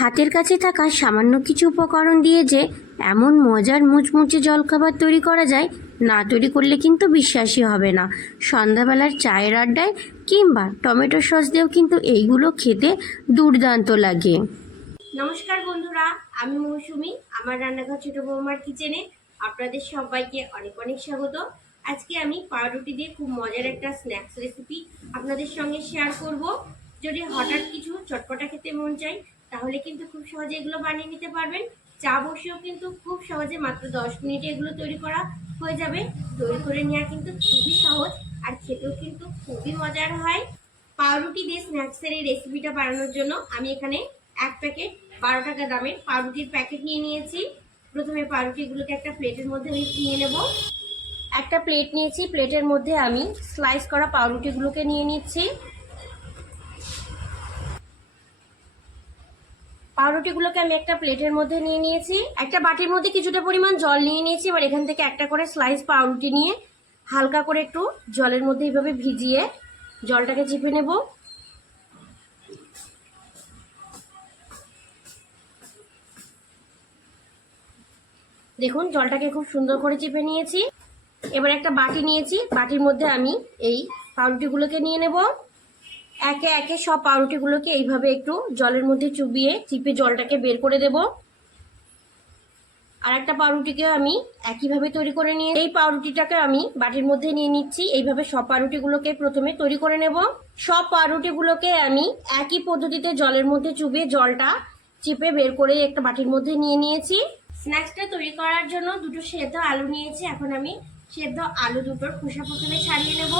হাতের কাছে থাকা সামান্য কিছু উপকরণ দিয়ে যে এমন মজার মুচমুচে জলখাবার তৈরি করা যায়, না তৈরি করলে কিন্তু বিশ্বাসই হবে না। সন্ধ্যাবেলার চায়ের আড্ডায় কিংবা টমেটো সস দিয়েও কিন্তু এইগুলো খেতে দুর্দান্ত লাগে। নমস্কার বন্ধুরা, আমি মৌসুমি। আমার রান্নাঘর ছোট বৌমার কিচেনে আপনাদের সবাইকে অনেক অনেক স্বাগত। আজকে আমি পাউরুটি দিয়ে খুব মজার একটা স্ন্যাক্স রেসিপি আপনাদের সঙ্গে শেয়ার করব। যদি হঠাৎ কিছু চটপটা খেতে মন চাই, তাহলে কিন্তু খুব সহজে এগুলো বানিয়ে নিতে পারবেন। চা বসেও কিন্তু খুব সহজে মাত্র 10 মিনিটে এগুলো তৈরি করা হয়ে যাবে। তৈরি করে নেওয়া কিন্তু খুবই সহজ, আর খেতেও কিন্তু খুবই মজার হয়। পাউরুটি দিয়ে স্ন্যাক্সের এই রেসিপিটা বানানোর জন্য আমি এখানে এক প্যাকেট 12 টাকা দামের পাউরুটির প্যাকেট নিয়ে নিয়েছি। প্রথমে পাউরুটিগুলোকে একটা প্লেটের মধ্যে আমি নিয়ে নেব। একটা প্লেট নিয়েছি, প্লেটের মধ্যে আমি স্লাইস করা পাউরুটিগুলোকে নিয়ে নিচ্ছি। পাউরুটিগুলোকে আমি একটা প্লেটের মধ্যে নিয়ে নিয়েছি। একটা বাটির মধ্যে কিছুটা পরিমাণ জল নিয়ে নিয়েছি। এবার এখান থেকে একটা করে স্লাইস পাউরুটি নিয়ে হালকা করে একটু জলের মধ্যে এইভাবে ভিজিয়ে জলটাকে চিপে নেব। দেখুন, জলটাকে খুব সুন্দর করে চিপে নিয়েছি। এবার একটা বাটি নিয়েছি, বাটির মধ্যে আমি এই পাউরুটিগুলোকে নিয়ে নেব। একে একে সব পাউরুটিগুলোকে এইভাবে একটু জলের মধ্যে চুবিয়ে চিপে জলটাকে বের করে দেব। আর একটা পাউরুটিকে আমি একইভাবে তৈরি করে নিয়ে এই পাউরুটিটাকে আমি বাটির মধ্যে নিয়ে নিচ্ছি। এইভাবে সব পাউরুটিগুলোকে প্রথমে তৈরি করে নেব। সব পাউরুটিগুলোকে আমি একই পদ্ধতিতে জলের মধ্যে চুবিয়ে জলটা চিপে বের করে একটা বাটির মধ্যে নিয়ে নিয়েছি। স্ন্যাক্সটা তৈরি করার জন্য দুটো সেদ্ধ আলু নিয়েছি। এখন আমি সেদ্ধ আলু দুটোর খোসা প্রথমে ছাড়িয়ে নেব।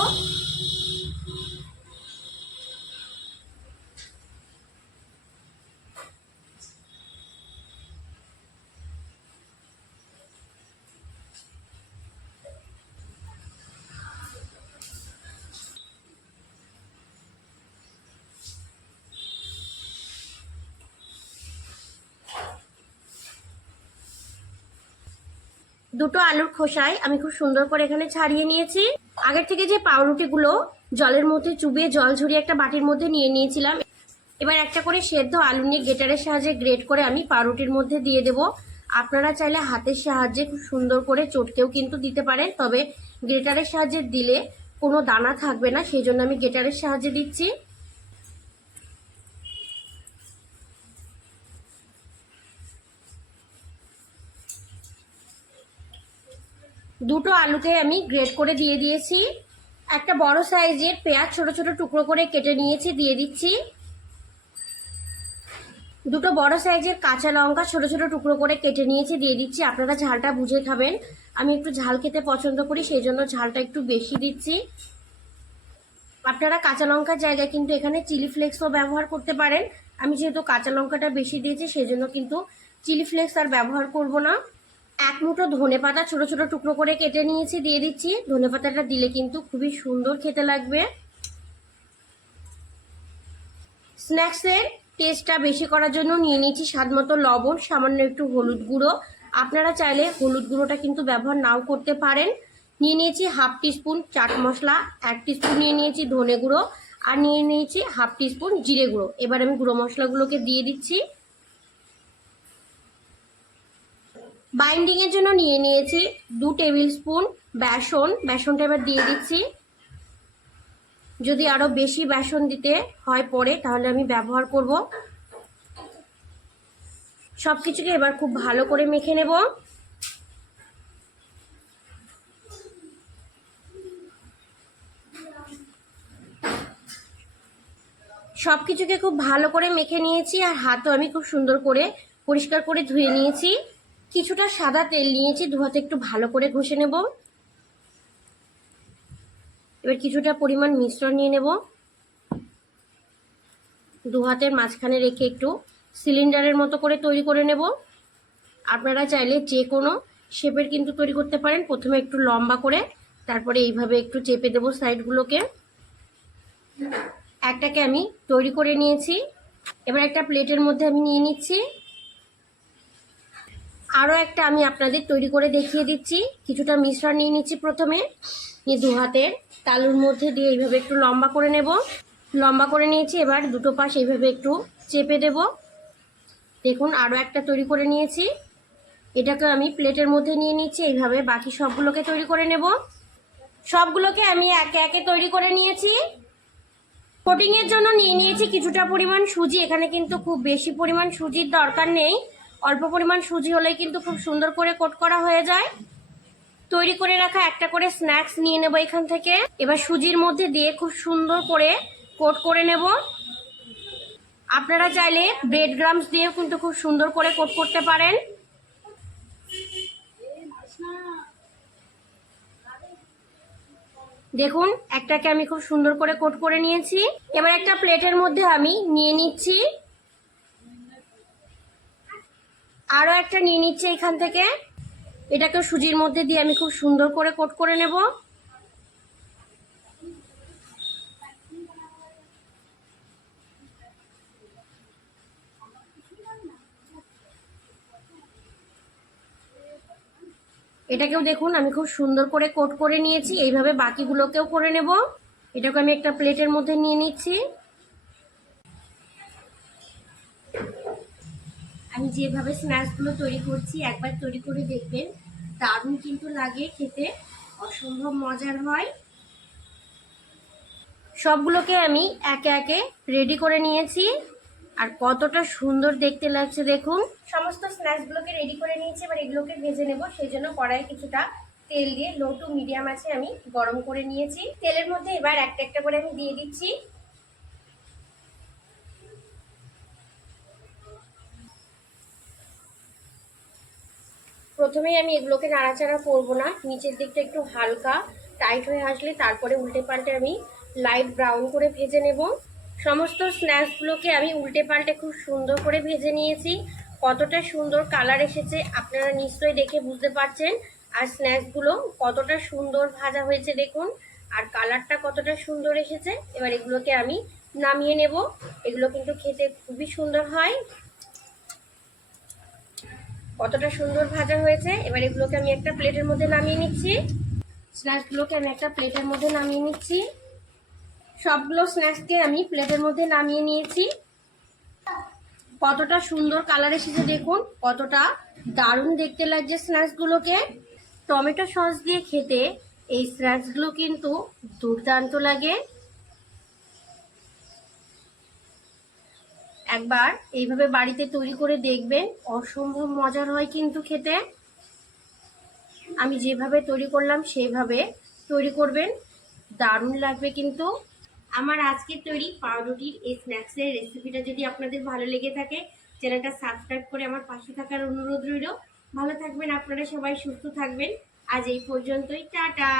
দুটো আলুর খোসায় আমি খুব সুন্দর করে এখানে ছাড়িয়ে নিয়েছি। আগের থেকে যে পাউরুটিগুলো জলের মধ্যে চুবিয়ে জল ঝরিয়ে একটা বাটির মধ্যে নিয়ে নিয়েছিলাম, এবার একটা করে সেদ্ধ আলু নিয়ে গ্রেটারের সাহায্যে গ্রেট করে আমি পাউরুটির মধ্যে দিয়ে দেব। আপনারা চাইলে হাতের সাহায্যে খুব সুন্দর করে চটকেও কিন্তু দিতে পারেন, তবে গ্রেটারের সাহায্যে দিলে কোনো দানা থাকবে না, সেই জন্য আমি গ্রেটারের সাহায্যে দিচ্ছি। দুটো আলুকে আমি গ্রেট করে দিয়ে দিয়েছি। একটা বড় সাইজের পেঁয়াজ ছোট ছোট টুকরো করে কেটে নিয়েছি, দিয়ে দিচ্ছি। দুটো বড় সাইজের কাঁচা লঙ্কা ছোট ছোট টুকরো করে কেটে নিয়েছি, দিয়ে দিচ্ছি। আপনারা ঝালটা বুঝে খাবেন, আমি একটু ঝাল খেতে পছন্দ করি, সেই জন্য ঝালটা একটু বেশি দিচ্ছি। আপনারা কাঁচা লঙ্কার জায়গায় কিন্তু এখানে চিলি ফ্লেক্সও ব্যবহার করতে পারেন। আমি যেহেতু কাঁচা লঙ্কাটা বেশি দিয়েছি, সেই জন্য কিন্তু চিলি ফ্লেক্স আর ব্যবহার করব না। এক মুঠো ধনেপাতা ছোট ছোট টুকরো করে কেটে নিয়েছি, দিয়ে দিচ্ছি। ধনেপাতাটা দিলে কিন্তু খুবই সুন্দর খেতে লাগবে। স্ন্যাক্সের টেস্টটা বেশি করার জন্য নিয়ে নিয়েছি স্বাদ মতো লবণ, সামান্য একটু হলুদ গুঁড়ো। আপনারা চাইলে হলুদ গুঁড়োটা কিন্তু ব্যবহার নাও করতে পারেন। নিয়ে নিয়েছি half teaspoon chaat masala, 1 teaspoon নিয়ে নিয়েছি ধনে গুঁড়ো, আর নিয়ে নিয়েছি হাফ টিস্পুন জিরে গুঁড়ো। এবার আমি গুঁড়ো মশলাগুলোকে দিয়ে দিচ্ছি। বাইন্ডিংয়ের জন্য নিয়ে নিয়েছি 2 টেবিল স্পুন বেসন, বেসনটা এবার দিয়ে দিচ্ছি। যদি আরও বেশি বেসন দিতে হয় পরে, তাহলে আমি ব্যবহার করব। সব কিছুকে এবার খুব ভালো করে মেখে নেব। সব কিছুকে খুব ভালো করে মেখে নিয়েছি, আর হাতও আমি খুব সুন্দর করে পরিষ্কার করে ধুয়ে নিয়েছি। কিছুটা সাদা তেল নিয়েছি, দু হাতে একটু ভালো করে ঘষে নেব। এবার কিছুটা পরিমাণ মিশ্রণ নিয়ে নেব, দু হাতের মাঝখানে রেখে একটু সিলিন্ডারের মতো করে তৈরি করে নেব। আপনারা চাইলে যে কোনো শেপের কিন্তু তৈরি করতে পারেন। প্রথমে একটু লম্বা করে, তারপরে এইভাবে একটু চেপে দেব সাইডগুলোকে। একটাকে আমি তৈরি করে নিয়েছি। এবার একটা প্লেটের মধ্যে আমি নিয়ে নিচ্ছি। আরও একটা আমি আপনাদের তৈরি করে দেখিয়ে দিচ্ছি। কিছুটা মিশ্রণ নিয়ে নিচ্ছি প্রথমে, নিয়ে দু হাতের তালুর মধ্যে দিয়ে এইভাবে একটু লম্বা করে নেব। লম্বা করে নিয়েছি। এবার দুটো পাশ এইভাবে একটু চেপে দেব। দেখুন আরও একটা তৈরি করে নিয়েছি। এটাকে আমি প্লেটের মধ্যে নিয়ে নিচ্ছি। এইভাবে বাকি সবগুলোকে তৈরি করে নেব। সবগুলোকে আমি একে একে তৈরি করে নিয়েছি। কোটিংয়ের জন্য নিয়ে নিয়েছি কিছুটা পরিমাণ সুজি। এখানে কিন্তু খুব বেশি পরিমাণ সুজির দরকার নেই, অল্প পরিমাণ সুজি হলেই কিন্তু খুব সুন্দর করে কোট করা হয়ে যায়। তৈরি করে রাখা একটা করে স্ন্যাক্স নিয়ে নেব এখান থেকে। এবার সুজির মধ্যে দিয়ে খুব সুন্দর করে কোট করে নেব। আপনারা চাইলে ব্রেড গ্রামস দিয়েও কিন্তু খুব সুন্দর করে কোট করতে পারেন। দেখুন একটাকে আমি খুব সুন্দর করে কোট করে নিয়েছি। এবার একটা প্লেটের মধ্যে আমি নিয়ে নিচ্ছি। আরও একটা নিয়ে নিচ্ছি এখান থেকে। এটাকে সুজির মধ্যে দিয়ে আমি খুব সুন্দর করে কোট করে নেব। এটাকেও দেখুন আমি খুব সুন্দর করে কোট করে নিয়েছি। এইভাবে বাকিগুলোকেও করে নেব। এটাকে আমি একটা প্লেটের মধ্যে নিয়ে নিচ্ছি। আমি যেভাবে স্ন্যাক্সগুলো তৈরি করছি একবার তৈরি করে দেখবেন, দারুণ কিন্তু লাগে খেতে, অসম্ভব মজার হয়। সবগুলোকে আমি একে একে রেডি করে নিয়েছি। আর কতটা সুন্দর দেখতে লাগছে দেখুন। সমস্ত স্ন্যাক্সগুলোকে রেডি করে নিয়েছি। এবার এগুলোকে ভেজে নেব। সেই জন্য কড়াইয়ে কিছুটা তেল দিয়ে লো টু মিডিয়াম আছে আমি গরম করে নিয়েছি। তেলের মধ্যে এবার একটা একটা করে আমি দিয়ে দিচ্ছি। প্রথমেই আমি এগুলোকে নাড়াচাড়া করবো না, নিচের দিকটা একটু হালকা টাইট হয়ে আসলে তারপরে উল্টে পাল্টে আমি লাইট ব্রাউন করে ভেজে নেব। সমস্ত স্ন্যাক্সগুলোকে আমি উল্টে পাল্টে খুব সুন্দর করে ভেজে নিয়েছি। কতটা সুন্দর কালার এসেছে আপনারা নিশ্চয়ই দেখে বুঝতে পারছেন। আর স্ন্যাক্সগুলো কতটা সুন্দর ভাজা হয়েছে দেখুন, আর কালারটা কতটা সুন্দর এসেছে। এবার এগুলোকে আমি নামিয়ে নেব। এগুলো কিন্তু খেতে খুবই সুন্দর হয়। কতটা সুন্দর ভাজা হয়েছে। এবার এগুলোকে আমি একটা প্লেটের মধ্যে নামিয়ে নিচ্ছি। স্ন্যাক্সগুলোকে আমি একটা প্লেটের মধ্যে নামিয়ে নিচ্ছি। সবগুলো স্ন্যাক্সকে আমি প্লেটের মধ্যে নামিয়ে নিয়েছি। কতটা সুন্দর কালার এসেছে দেখুন, কতটা দারুণ দেখতে লাগছে স্ন্যাক্সগুলোকে। টমেটো সস দিয়ে খেতে এই স্ন্যাক্সগুলো কিন্তু দুর্দান্ত লাগে। একবার এইভাবে বাড়িতে তৈরি করে দেখবেন, অসম্ভব মজার হয় কিন্তু খেতে। আমি যেভাবে তৈরি করলাম সেইভাবে তৈরি করবেন, দারুণ লাগবে কিন্তু। আমার আজকের তৈরি পাউরুটির এই স্ন্যাক্সের রেসিপিটা যদি আপনাদের ভালো লেগে থাকে, চ্যানেলটা সাবস্ক্রাইব করে আমার পাশে থাকার অনুরোধ রইল। ভালো থাকবেন আপনারা সবাই, সুস্থ থাকবেন। আজ এই পর্যন্তই, টাটা।